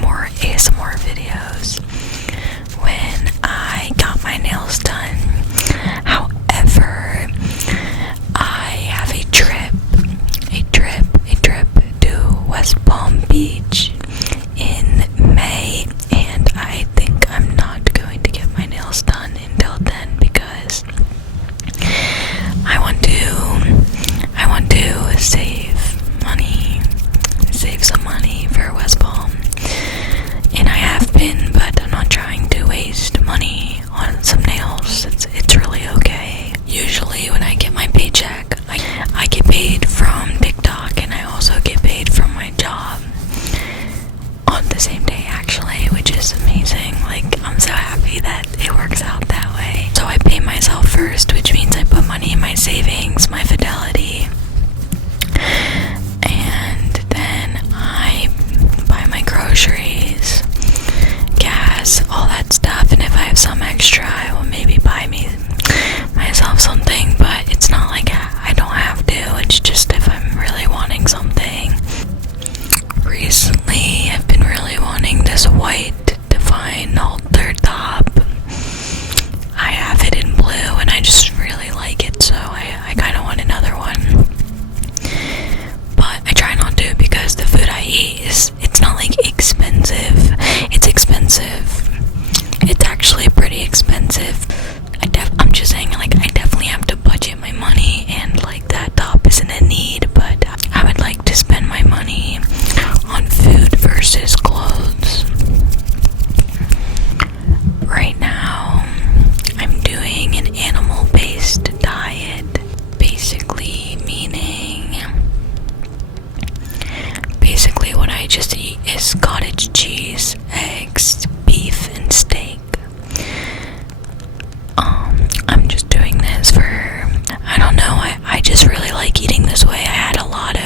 more ASMR videos when I got my nails done. However, I have a trip to West Palm Beach in May, and I think I'm not going to get my nails done until then because I want to save some money for West Palm, and I have been, but I'm not trying to waste money on some nails. It's really okay. Usually when I get my paycheck, I get paid from TikTok, and I also get paid from my job on the same day actually, which is amazing. Like, I'm so happy that it works out that way. So I pay myself first, which means I put money in my savings, my Fidelity, and then I buy my groceries, gas, all that stuff, and if I have some extra, I will maybe buy myself something, but it's not like I don't have to. It's just if I'm really wanting something. Recently, I've been really wanting this white Define halter top. I have it in blue, and I just really like it, so I kind of want another one. But I try not to because the food I eat it's not like expensive. It's expensive. It's actually pretty expensive. I'm just saying, like, I definitely have to budget my money, and like that top isn't a need, but I would like to spend my money on food versus clothes. Right now, I'm doing an animal-based diet, basically what I just eat is cottage cheese, eggs, beef, and steak. I'm just doing this for, I don't know, I just really like eating this way. I had a lot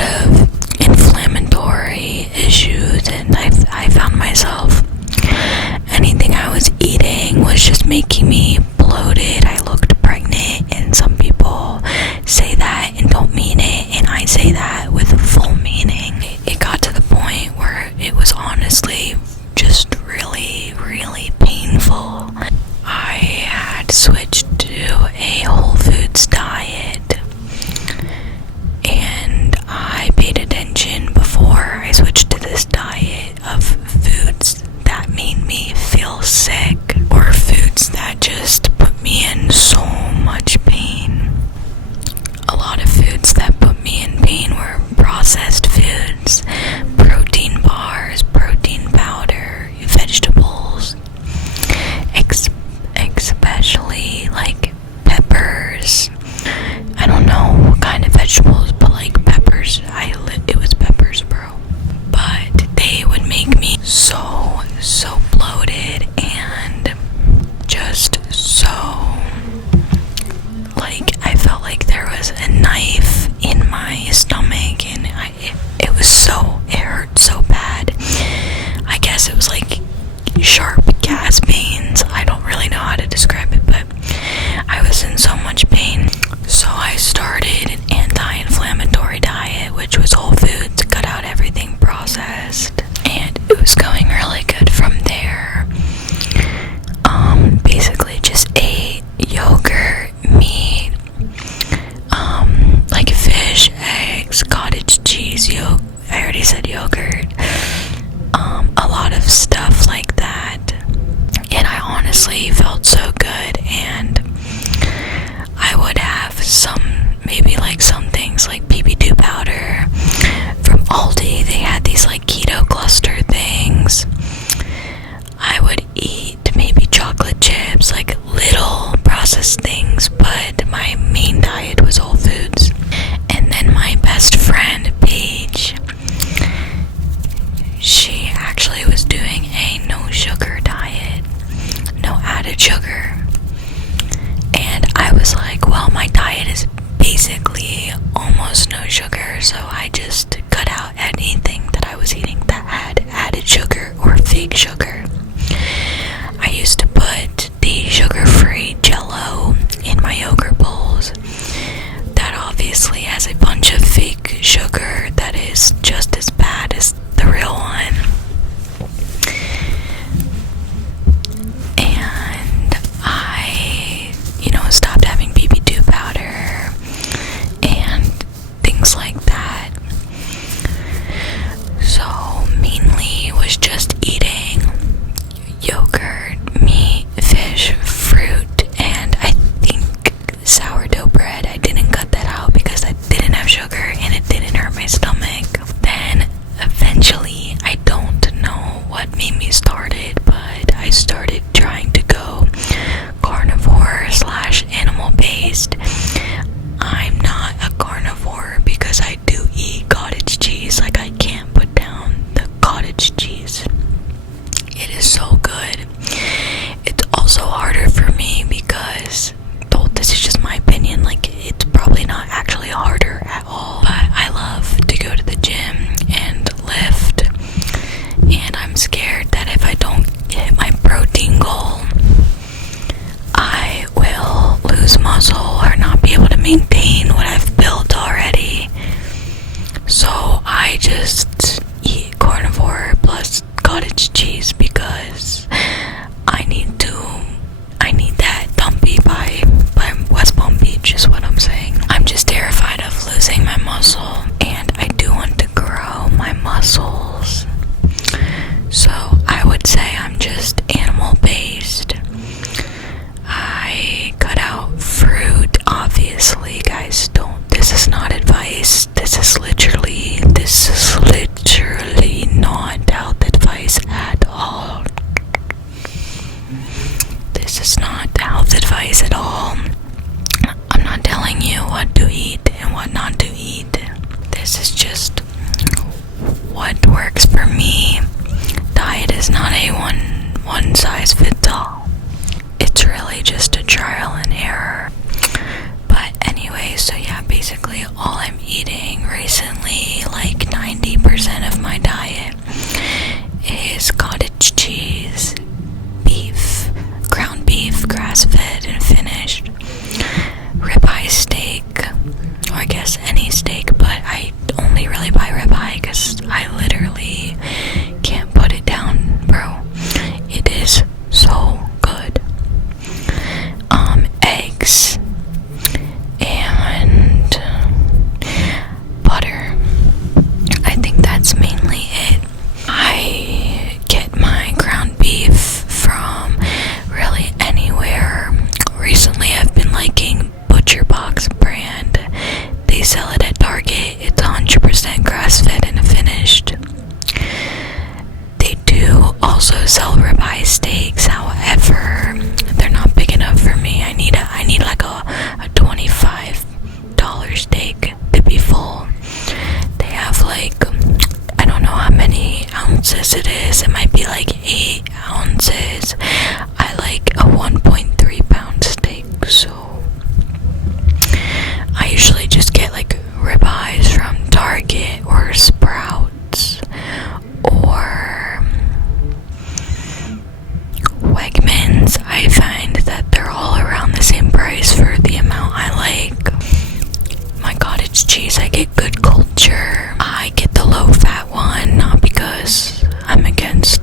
of inflammatory issues, and I found myself, anything I was eating was just making me bloated. I looked pregnant, and some people say that and don't mean it, and I say that with full meaning. It got to the point where it was honestly just really, really painful. I had switched to a whole foods diet, and I paid attention before I switched to this diet of foods that made me feel sick, or foods that just put me in so much pain. A lot of foods that put me in pain were processed foods, protein bars, protein powder, vegetables, especially like peppers. I don't know what kind of vegetables, but like peppers. It was peppers, bro. But they would make me so bloated, and just so, like, I felt like there was a knife in my stomach, and it hurt so bad. I guess it was like sharp gas pains. I don't really know how to describe it, but I was in so much pain. So I started an anti-inflammatory diet, which was whole foods, cut out everything processed, and it was going really good from there. Basically just ate yogurt, meat, like fish, eggs, cottage cheese, I already said yogurt, a lot of stuff like that, and I honestly felt so good. And I would have some things like PB2 powder from Aldi. They had these like keto cluster things. I would eat maybe chocolate chips, like little processed things, but my main diet was whole foods. And then my best friend, Paige, she actually was doing a no sugar diet, no added sugar. And I was like, well, my diet is basically almost no sugar, so I just cut out anything that I was eating that had added sugar or fake sugar. I used to put the sugar-free Jell-O in my yogurt bowls. That obviously has a bunch of fake sugar that is just as bad as the real one. cottage cheese. It is so good. It's also harder for me because, though this is just my opinion, like it's probably not actually harder at all, but I love to go to the gym and lift, and I'm scared that if I don't hit my protein goal, I will lose muscle or not be able to maintain what I've built already. So I just eat carnivore plus cottage cheese because I need that dumpy by West Palm Beach is what I'm saying. I'm just terrified of losing my muscle, and I do want to grow my muscles. So I would say I'm just animal based. I cut out fruit, obviously, guys. This is not advice. This is literally not health advice at all. This is not health advice at all. I'm not telling you what to eat and what not to eat. This is just what works for me. Diet is not a one size fits all. It's really just a trial and error. But anyway, so yeah, basically all I'm eating recently, like 90% of my diet, is cottage cheese, beef, ground beef, grass-fed and finished, ribeye steak, or I guess any steak, but I only really buy ribeye because I literally can't put it down, bro. It is so good. Eggs and butter. I think that's mainly it. I get my ground beef from really anywhere. Recently I've been liking Butcher Box brand. They sell it at Target. It's 100% grass-fed and finished. They do also sell ribeye steaks, however, they're not big enough for me. I need like a $25 steak to be full. They have like, I don't know how many ounces it is. It might be like 8 ounces. I like a 1.3 pound steak, so I usually just get like ribeyes from Target or Sprouts or Wegmans. I find that they're all around the same price for the amount I like. My cottage cheese, I get Good Culture. I get the low fat one, not because I'm against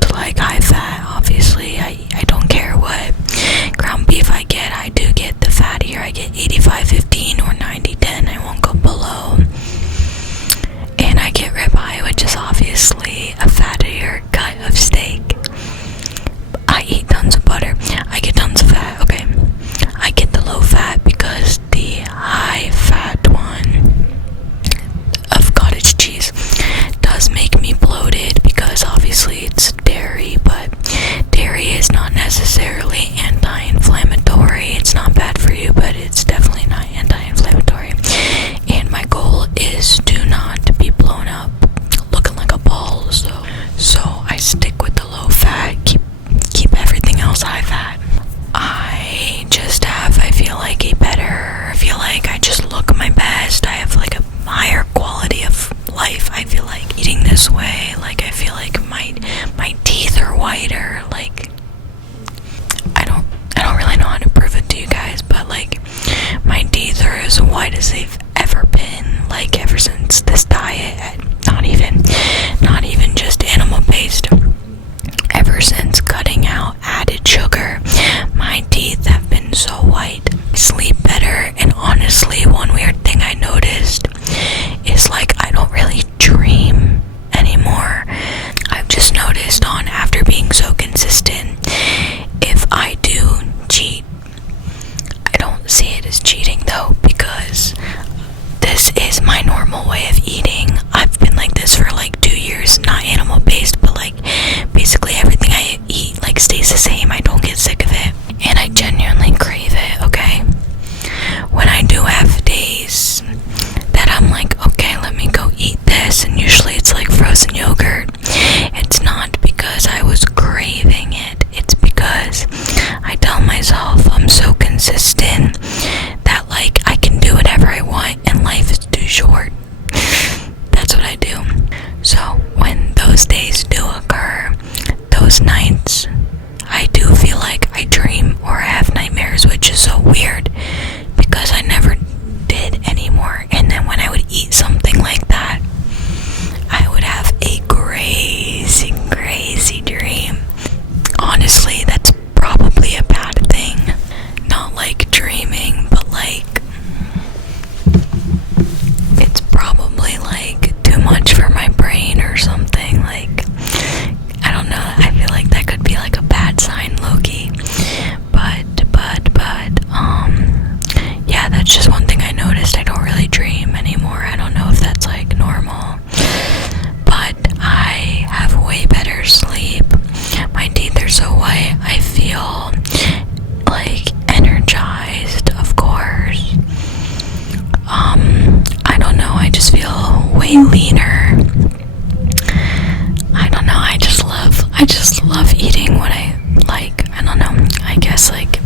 love eating what I like. I don't know. I guess, like,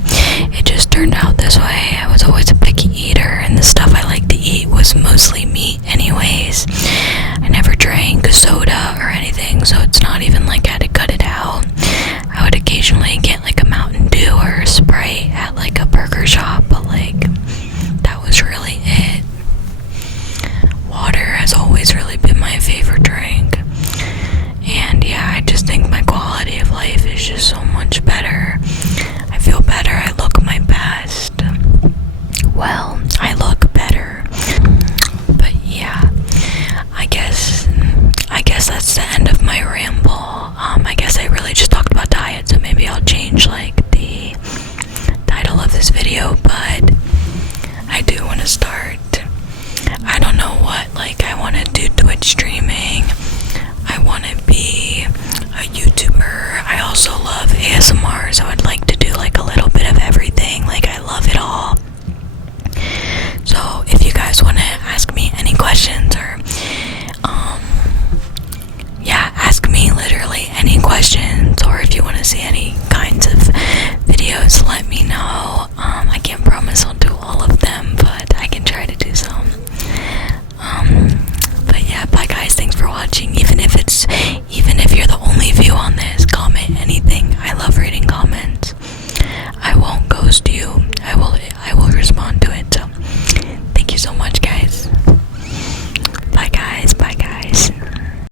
it just turned out this way. I was always a picky eater, and the stuff I like to eat was mostly meat anyways. I never drank soda or anything, so it's not even like I had to